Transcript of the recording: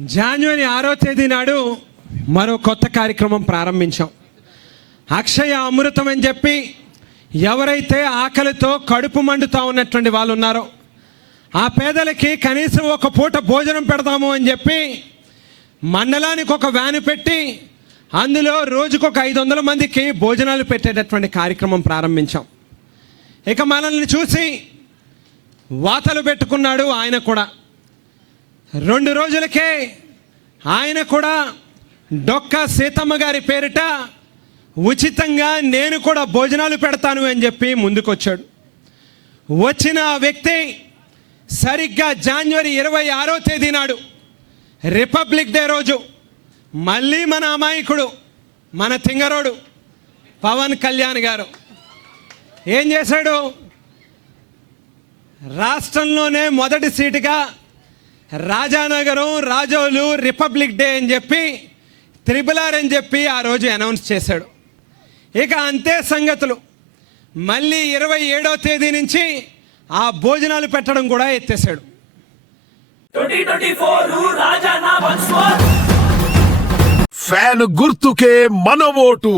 January ఆరో తేదీ నాడు మరో కొత్త కార్యక్రమం ప్రారంభించాం. అక్షయ అమృతం అని చెప్పి ఎవరైతే ఆకలితో కడుపు మండుతా ఉన్నటువంటి వాళ్ళు ఉన్నారో ఆ పేదలకి కనీసం ఒక పూట భోజనం పెడదాము అని చెప్పి మండలానికి ఒక వ్యాను పెట్టి అందులో రోజుకు ఒక ఐదు వందల మందికి భోజనాలు పెట్టేటటువంటి కార్యక్రమం ప్రారంభించాం. ఇక మనల్ని చూసి వాతలు పెట్టుకున్నాడు ఆయన కూడా. రెండు రోజులకే ఆయన కూడా డొక్క సీతమ్మ గారి పేరిట ఉచితంగా నేను కూడా భోజనాలు పెడతాను అని చెప్పి ముందుకొచ్చాడు. వచ్చిన ఆ వ్యక్తి సరిగ్గా జనవరి ఇరవై ఆరో తేదీ నాడు రిపబ్లిక్ డే రోజు మళ్ళీ మన అమాయకుడు మన తింగరోడు పవన్ కళ్యాణ్ గారు. ఏం చేశాడు? రాష్ట్రంలోనే మొదటి సీటుగా రాజానగరం రాజోలు రిపబ్లిక్ డే అని చెప్పి త్రిబుల్ ఆర్ అని చెప్పి ఆ రోజు అనౌన్స్ చేశాడు. ఇక అంతే సంగతులు. మళ్ళీ ఇరవై ఏడో తేదీ నుంచి ఆ భోజనాలు పెట్టడం కూడా ఎత్తేసాడు ఫ్యాన్ గుర్తుకే మన ఓటు